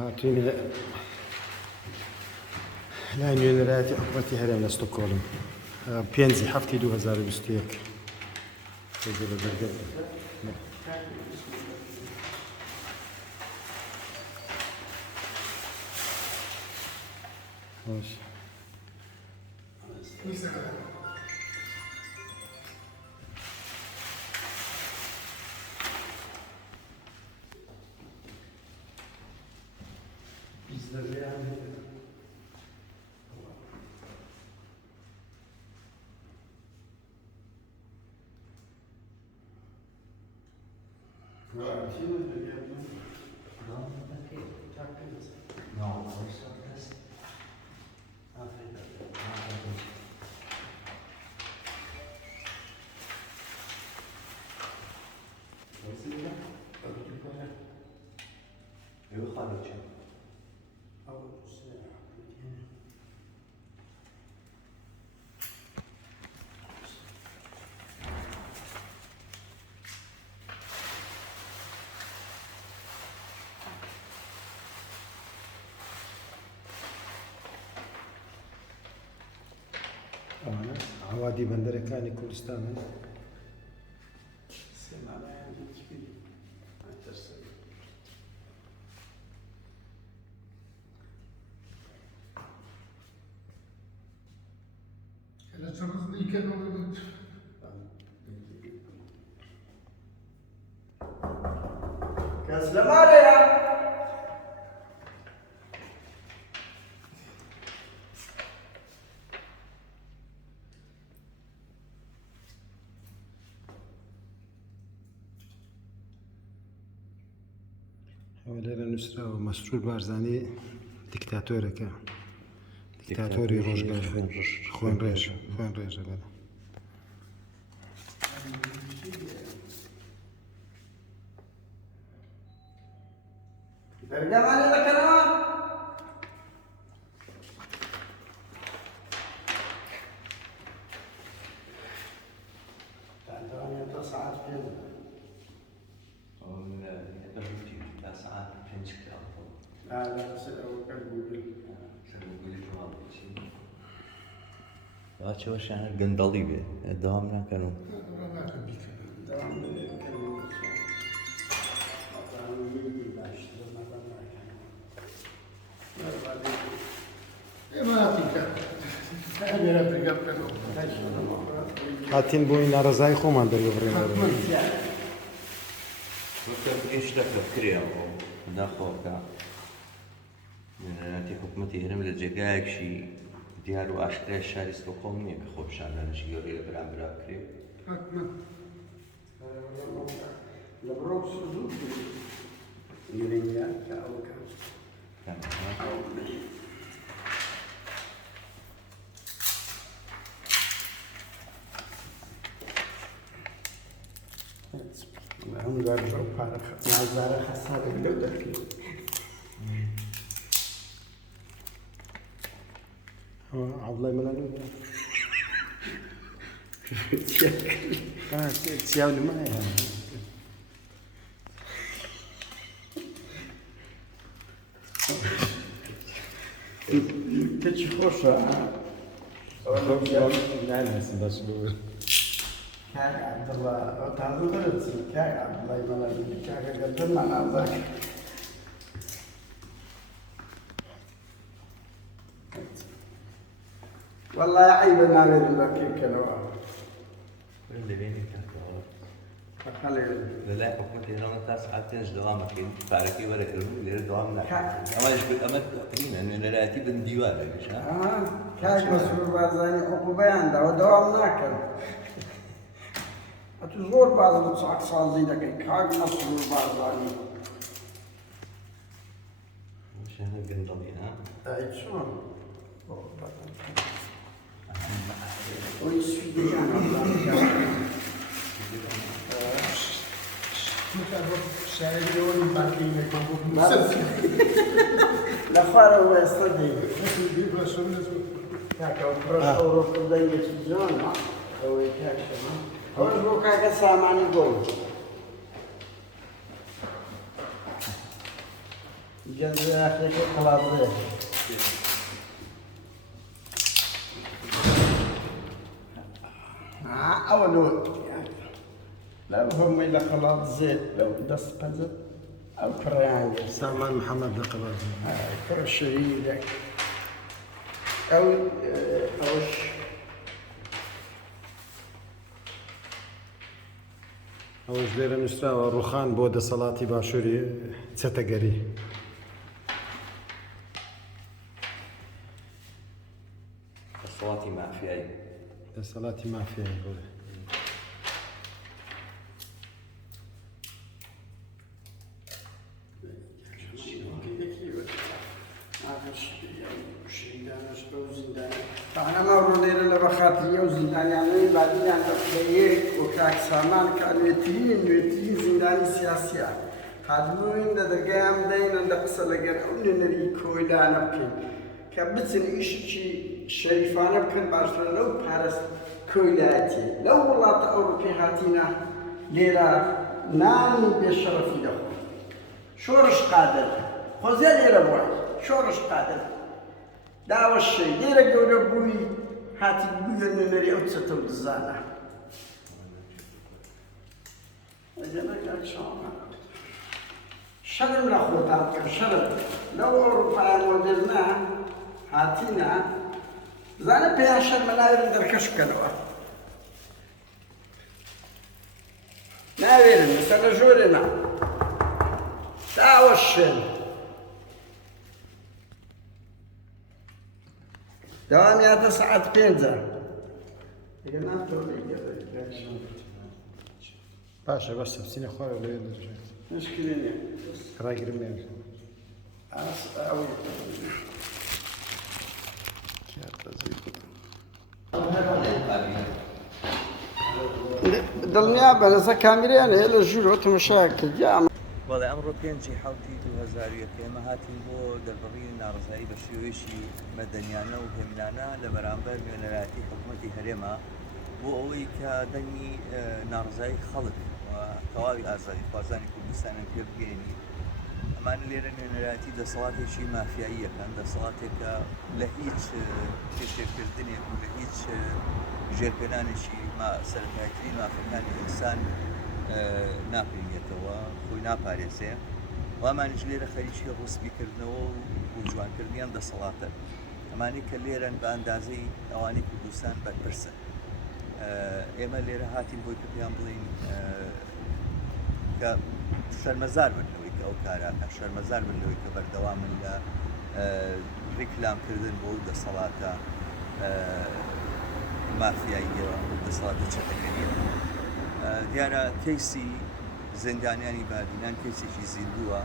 هاتوين لا نوێنەرایەتی حکوومەتی هەرێم لە ستۆکۆڵم 5/7/2021 عوادی بەندەرەکانی کوردستانن کەس لەمارەیە؟ لێرە نووسراوە مەسرور بارزانی دیکتاتۆرەکە دیکتاتۆری ڕۆژگار خوێن ڕێژە بەڵێ بەرگەمانێ بکەنەوە؟ دەوانێت 2 ساعت پێ چەوەشیانە گەندەڵی بێ دەوام ناکەن و هاتین بۆی ناڕەزایی خۆمان دەریێڕێنەوە شتێک بکرێەوە ناخۆکە نەتی حکوومەتی هەرێم لە جێگایەکشی دیار و ئاشکرای شاری ستۆکۆڵم نییە کە خۆپشاندانشی گەورەی لە بەرامبرا بکرێ لە بڕۆک زوو گرنگە کە ئەوکە هم گارژە و پارە نازدارە خەسارێک لەو دەکرێت عەوڵای مەلانوو چیاو نمایە کەچی خۆشە نانێسم باش بوو کاک عەبدوڵڵا ئەو تازە بەرەچی کاک عەبدوڵڵای مەلانوو کاکە گەردنمان ئازاکە والله عیبە ناوێرم بە پێکەنەوە لەلای حکوومەتی هێڵە تا سعات 5 دەوام بکەین پارەکەی وەرەگرن لێرە دەوام ناکەین ئەمە نوێنەرایەتی بن دیوارێکش کاک مەسرور بارزانی عقوبەیانداوە دەوام ناکەن ئەتو زۆر باز بە چاکسازی دەکەی کاک مەسرور بارزانی گەندەڵی ئەی چۆن ئەوی سویدەیان شاعرون باقیینەکەم بۆ لە خوارەوە ئێستا کاکە پڕۆژ ئەوڕۆپا دەنگێکی جوانە ئەوەی کاکشەمە ئەوەش بۆ کاکە سامانی گۆڵ گەنجە ئاخرەکە قەڵابڕێ ئەوە لۆ لەو هەمووی لە خەڵات زێت لەو دەست پەزت ئەو پڕیان سامان محەممەد لە قەبات پڕ شەریدێک ئەوش ئەوەش لێرە نووسراوە ڕوخان بۆ دەسەڵاتی باشووری چەتەگەری دەسەڵاتی مافیایی دەسەڵاتی مافیایی بۆ ئەمە ڕۆلێرە لە بەخاتری ئەو زیندانیانەی بادیان لە یەک و کاک سامان کە نوێترین زیندانی سیاسیە هاتبووین لە دەرگایان بدەینە لە قسە لەگەر ئەو نوێنەری کۆیلانە بکەین کە بچن ئیشی شەریفانە بکەن باشتر لەو پارەست کۆیلایەتی لەو وڵاتە ئەوروپی هاتینە لێرە نانی بێشەڕەفی دەخۆن شۆڕش قادر خۆزیە لێرە بووە شۆڕش قادر داوەشەی لێرە گەورە بووی هاتی بوویە نوێنەری ئەو چەتە و دزانە شەرم لە خۆتان بکەن شەرم لەو ئەوروپایان مۆدرنە هاتینە بزانە پێیان شەرمە ناوێرن دەرکەش بکەنەوە ناوێرن لەسەر لە ژۆرێنە داوەشێن دەوامیاتە سەعات 5 باشە بەسە بچینە خوارە لێ دەژێت مشکلی نییە ڕاگرم لێ دڵنیا بە لەسەر کامیریان هەیە لە ژوورەوە تەماشاکردی بەڵێ ئەمڕۆ 5/7/2001 ئێمە هاتین بۆ دەربڕی ناڕزایی بە شێوەیەکی مەدەنیانە و هێمنانە لە بەرامبەر نوێنەرایەتی حکوومەتی هەرێما بۆ ئەوەی کە دەنگی ناڕزایی خەڵک و تەواوی ئازادی خوازانی کوردستانیان پێ بگەێنی ئەمانە لێرە نوێنەرایەتی دەسەڵاتێکی مافیاییەکەن دەسەڵاتێکە لە هیچ کێشێکردنێک و لە هیچ ژێرپێنانێکی سەرەتاییترین مافەکانی ئینسان ناپێنێتەوە خۆی ناپارێزێ وامانیش لێرە خەریکی ڕوسبیکردنەوە و جوانکردنیان دەسەڵاتە ئەمانی کە لێرەن بە ئەندازەی ئەوانەی کوردستان بەرپرسن ئێمە لێرە هاتین بۆی کە پێیان بڵین کە شەرمەزار بن لەوەی کە ئەو کاراکە شەرمەزار بن لەوەی کە بەردەوامن لە ڕیکلامکردن بۆ دەسەڵاتە مافیاییەوە دەسەڵاتە چەتەکەریەوە دیارە کەیسی زیندانیانی بادینان کەیسێکی زیندووە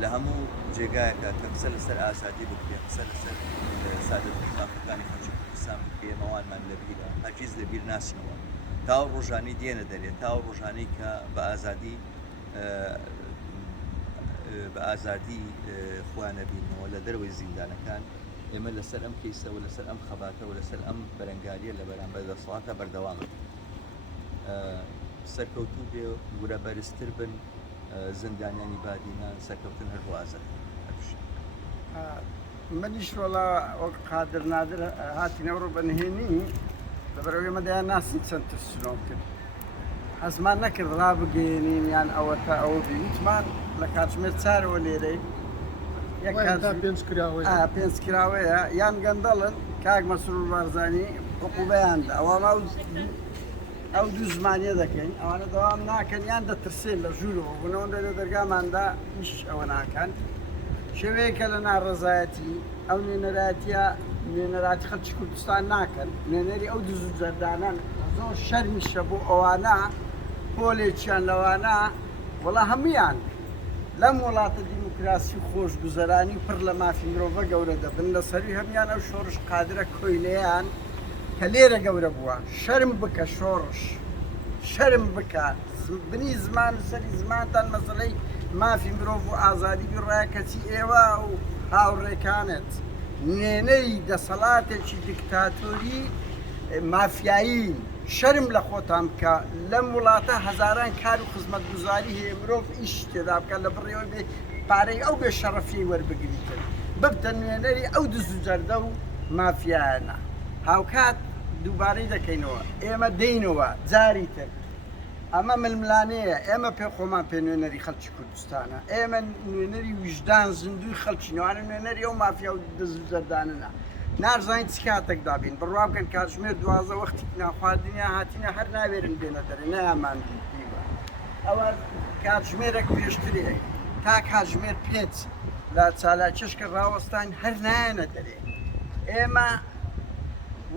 لە هەموو جێگایەکە کە قسە لەسەر ئازادی بکرێ قسە لەسەر سادەترین مافەکانی خەڵکی کوردستان بکرێ ئەوانمان لەبیرە هەرگیز لەبیر ناچنەوە تا ڕۆژانەی دێنە دەرێت تا ڕۆژانەی کە بە ئازادی خۆیان نەبینەوە لە دەروەی زیندانەکان ئێمە لەسەر ئەم کەیسە و لەسەر ئەم خەباتە و لەسەر ئەم بەرەنگاریە لە بەرامبەر دەسەڵاتە بەردەوام سەرکەوتوو بێ گورە بەرزتر بن زیندانیانی بادینان سەرکەوتن هەر بۆ ئازاد منیش وەڵا وەک قادر نادر هاتینە ڕوو بەنهێنی لەبەرەوەی ئێمە ناسی چەند ترسنەوە کرد حەزمان نەکرد ڕابگەێنین یان ئەوە تا ئەوە هیچمان لە کاتژمێر چارەوە لێرەی پێنج کراوەیە یان گەندەڵن کاک مەسرور بارزانی عقوبەیاندا ئەوە ئەو دوو زمانیە دەکەین ئەوانە دەوام ناکەن یان دەترسێن لە ژوورەوە بوونەوە لە دەرگاماندا هیچ ئەوە ناکەن شێوەیەکە لە ناڕەزایەتی ئەو نوێنەراتی خەڵکی کوردستان ناکەن نوێنەری ئەو دوو جەردانان زۆر شەرمیشە بۆ ئەوانە پۆلێکیان لەوانە وەڵا هەمویان لەم وڵاتە دیموکراسی و خۆشگوزەرانی پڕ لە مافی مرۆڤە گەورە دەبن لە سەروی هەمیان ئەو شۆڕش قادرە کۆیلەیان کە لێرە گەورە بووە شەرم بکە شۆڕش شەرم بکات بنی زمان سەری زمانتان مەسەلەی مافی مرۆڤ و ئازادی بیڕایە کەچی ئێوە و هاوڕێکانت نوێنەری دەسەڵاتێکی دیکتاتۆری مافیایی شەرم لە خۆتان بکە لەم وڵاتە هەزاران کار و خزمەت گوزاری هەیە مرۆڤ ئیش تێدا بکە لە بڕێەوە بێ پارەی ئەو بێ شەڕەفی وەربگریتن ببتە نوێنەری ئەو دز و جەردە و مافیایانە هاوکات دووبارەی دەکەینەوە ئێمە دەینەوە جاری تر ئەمە ململانەیە ئێمە پێ خۆمان پێ نوێنەری خەڵکی کوردستانە ئێمە نوێنەری وجدان زیندوی خەڵکینەوەوانە نوێنەری ئەو مافیا و دز و جەردانەنا نارزانین چ کاتێک دابین بڕوا بکەن کاتژمێر دوازە وەختی ناخواردنیا هاتینە هەر ناوێرن بێنە دەرێ نەیامان دیوە ئەوە کاتژمێرێک پێشترێ تا کاتژمێر پێنج لە چالاکێشکە ڕاوەستان هەر نایەنە دەرێ ئێمە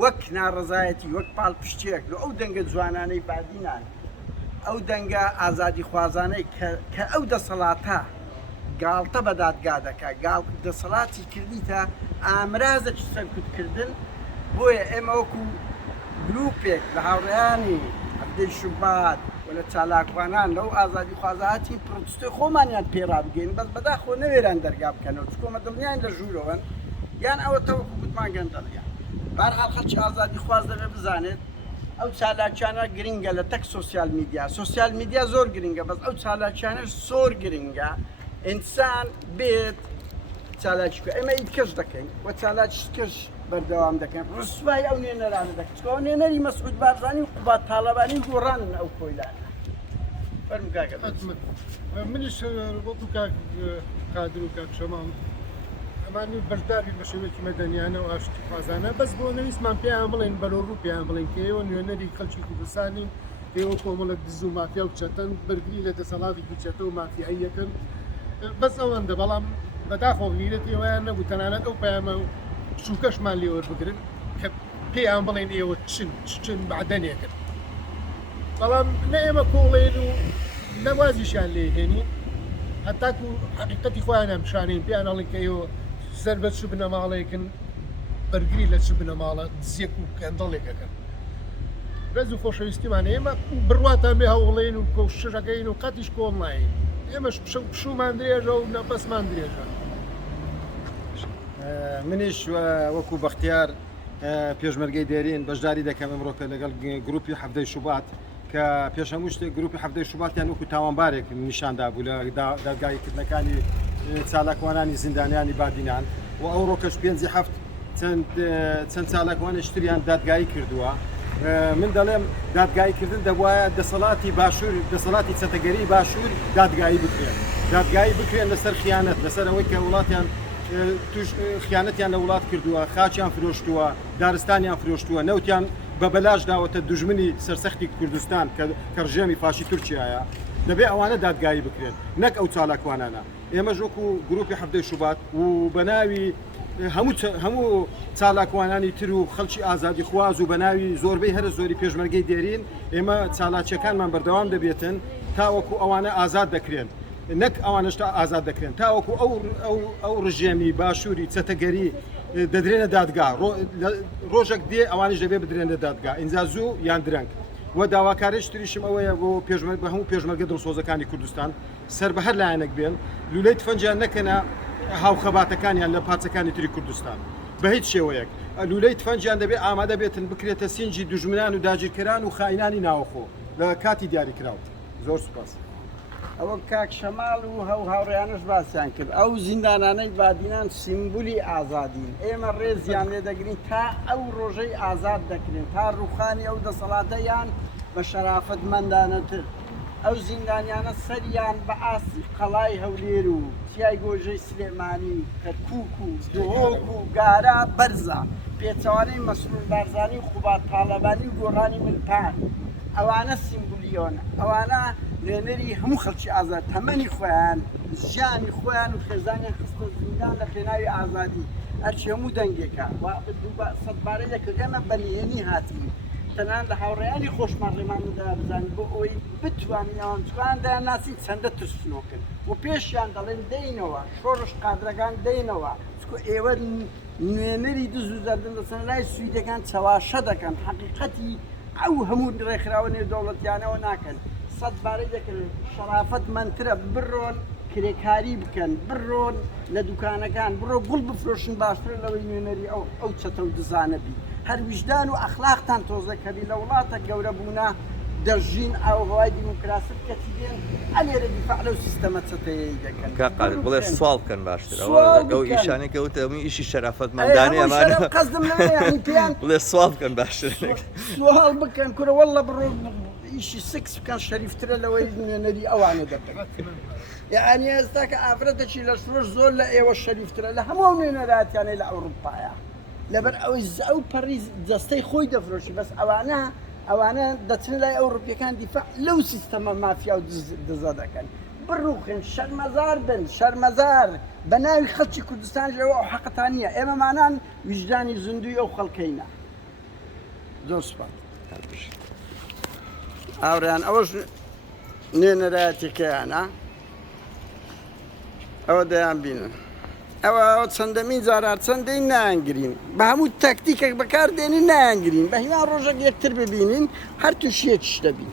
وەک ناڕزایەتی وەک پاڵ پشتێک لە ئەو دەنگە جوانانەی بادینان ئەو دەنگە ئازادی خوازانەی کە ئەو دەسەڵاتە گاڵتە بە دادگا دەکا دەسەڵاتی کردیتە ئامرازێکی سەرکوتکردن بۆیە ئێمە وەکو گروپێک لە هاوڕێیانی هەفتەی شوبات و لە چالاکوانان لەو ئازادی خوازاتی پرۆتستۆی خۆمانیان پێڕا بگەین بەس بەداخۆ نەوێران دەرگا بکەنەوە چکۆمە دڵنیان لە ژوورەوەن یان ئەوە تەوەکو گوتمان گەندەڵیان بەرحاڵ خەڵکی ئازادی خواز دەبێ بزانێت ئەو چالاکیانە گرنگە لە تەک سۆسیال میدیا زۆر گرنگە بەس ئەو چالاکیانەش زۆر گرنگە ئینسان بێت چالاکی بکە ئێمە ئیدکەش دەکەین و چالاکیش بەردەوام دەکەین ڕسوای ئەو نوێنەرانە دەکەن چکۆ نوێنەری مەسعود بارزانی و قوبات تاڵەبانی گۆڕانن ئەو کۆیلانە فەرموو کاکە منیش وەکو کاک قادر و کاک شەماڵ ئەمانی بەشداری بە شێوەیەکی مەدەنیانە و ئاشتی خوازانە بەس بۆ نەویستمان پێیان بڵێن بەرەوڕوو پێیان بڵێن کە ئێوە نوێنەری خەڵکی کوردستانی ئێوە کۆمەڵە دز و مافیا و چەتەن بەرگری لە دەسەڵاتێکی چەتە و مافیاییەکەن بەس ئەوەندە بەڵام بەداخۆ غیرەت ئێوەیان نەبوو تەنانەت ئەو پەیامە شوکەشمان لێ وەربگرن کە پێیان بڵێن ئێوە چن بەعدەنێکن بەڵام نە ئێمە کۆڵێن و نەوازیشیان لێهێنین هەتاکو حقیقەتی خۆیان ئەمشانین پێیان ئەڵێن کە ئێوە سەربە چ بنەماڵێکن بەرگری لە چ بنەماڵە دزیەک و کەندەڵێکەکەن ڕێز و خۆشەویستیمان ئێمە بڕواتان بێ هەوڵێن و کۆشەکەین و قەتیش کۆڵناین ئێمەش پشومان درێژە و نەپەسمان درێژە منیش وەکو بەختیار پێشمەرگەی دێرین بەشداری دەکەم ئەمڕۆکە لەگەڵ گروپی هەفتەی شوبات کە پێشەموو شتێک گروپی هەفتەی شوباتیان وەکو تاوانبارێک نیشاندا بوو لە دادگایکردنەکانی چالاکوانانی زیندانیانی بادینان و ئەو ڕۆکەش پێنجی هەفت چەند چالاکوانی شتریان دادگایی کردووە من دەڵێم دادگاییکردن دەبواە دەسەڵاتی باشوور دەسەڵاتی چەتەگەری باشوور دادگایی بکرێن لەسەر خیانەت لەسەر ئەوەی کە وڵاتیان توش خیانەتیان لە وڵات کردووە خاچیان فرۆشتووە دارستانیان فرۆشتووە نەوتیان بە بەلاش داوەتە دوژمنی سەرسەختی کوردستان کە ڕژێمی فاشی تورکیایە دەبێ ئەوانە دادگایی بکرێن نەک ئەو چالاکوانانە ئێمە ژۆکو گروپی هەفتەی شوبات و بە ناوی هەموو چالاکوانانی تر و خەڵکی ئازادی خواز و بە ناوی زۆربەی هەرە زۆری پێشمەرگەی دێرین ئێمە چالاکیەکانمان بەردەوام دەبێتن تاوەکو ئەوانە ئازاد دەکرێن نەک ئەوانشتا ئازاد دەکرێن تاوەکو ئەو ڕژێمی باشووری چەتەگەری دەدرێنە دادگا ڕۆژێک دێ ئەوانش دەبێ بدرێنە دادگا ئینجا زوو یان درەنگ وە داواکارێش تریشم ئەوەیە بۆ بە هەموو پێشمەرگە دڵسۆزەکانی کوردستان سەر بە هەر لایەنێک بێن لولەی تفەنجیان نەکەنە هاوخەباتەکانیان لە پارچەکانی تری کوردستان بە هیچ شێوەیەک لولەی تفەنجیان دەبێت ئامادە بێتن بکرێتە سینجی دوژمنان و داگیرکەران و خاینانی ناوەخۆ لە کاتی دیاریکراوت زۆر سوپاس ئەوە کاک شەماڵ و هاوڕێیانش باسییان کرد ئەو زیندانانەی بادینان سیمبولی ئازادین ئێمە ڕێزیان لێ دەگرین تا ئەو ڕۆژەی ئازاد دەکرێن تا ڕوخانی ئەو دەسەڵاتەیان بە شەرافەتمەندانەتر ئەو زیندانیانە سەریان بە ئاسی قەڵای هەولێر و چیای گۆژەی سلێمانی کەرکووک و دهۆک و گارا بەرزە پێچەوانەی مەسعود بارزانی و خوبات تاڵەبانی و گۆڕانی ملتان ئەوانە سیمبولیۆنە ئەوانە نوێنەری هەموو خەڵکی ئازاد تەمەنی خۆیان ژیانی خۆیان و خێزانیان خستە زیندان لە پێناوی ئازادی ئەرچی هەموو دەنگێکە سەدبارەی دەکرد ئێمە بەنهێنی هاتین تەنان لە هاوڕێیانی خۆشمان ڕێمان نەدا بزانین بۆ ئەوەی بتوانین ئەوان تواندا ناسین چەندە ترسنۆکن و پێشیان دەڵێن دەینەوە شۆڕش قادرەکان دەینەوە چکۆ ئێوە نوێنەری دز و زەردن دەچن لای سویدەکان چەواشە دەکەن حەقیقەتی ئەو هەموو ڕێکخراوە نێودەوڵەتیانەوە ناکەن سەد بارەی دەکەن شەرافەت منترە بڕۆن کرێکاری بکەن بڕۆن لە دوکانەکان بڕۆ گوڵ بفرۆشن باشتر لەوەی نوێنەری ئەو چەتە و دزانە بی هەر ویژدان و ئەخلاقتان تۆزەکەبی لە وڵاتە گەورە بوونا دەژین ئاوهەوای دیموکراسی بکەتی دێن ئەلێرە دیفاع لەو سیستەمە چەتەیەی دەکەن کاقا بڵێ سوال بکەن باشتر ئەو ئیشانەی کەوتە ئەوی ئیشی شەرافەتمەندانەی ئەمانە قەزدم لەوەیانی پێیان بڵێ سوال بکەن باشتر سوال بکەن کورە وەڵە بڕۆ ئیشی سکس بکەن شەریفترە لەوەی نوێنەری ئەوانە دەکەن یعنی ئێستا کە ئافرەتێکی لە سروش زۆر لە ئێوە شەریفترە لە هەموو نوێنەراتیانەی لە ئەوروپایە لەبەر ئەوەی ئەو پەڕی جەستەی خۆی دەفرۆشی بەس ئەوانە دەچن لای ئەوروپیەکان دیفاع لەو سیستەمە مافیا و دزە دەکەن بڕوخن شەرمەزار بن شەرمەزار بە ناوی خەڵکی کوردستان لەوە ئەو حەقەتانیە ئێمەمانان ویژدانی زیندوی ئەو خەڵکەینە زۆر سوپاس ئاوریان ئەوەش نوێنەرایەتێکەیانە ئەوە دەیان بینن ئەوە چەندەمین جارار چەندەی نانگرین بە هەموو تاکتیکێک بەکاردێنی نانگرین بە هیوان ڕۆژێک یەکتر ببینین هەر تووشیەکیش دەبین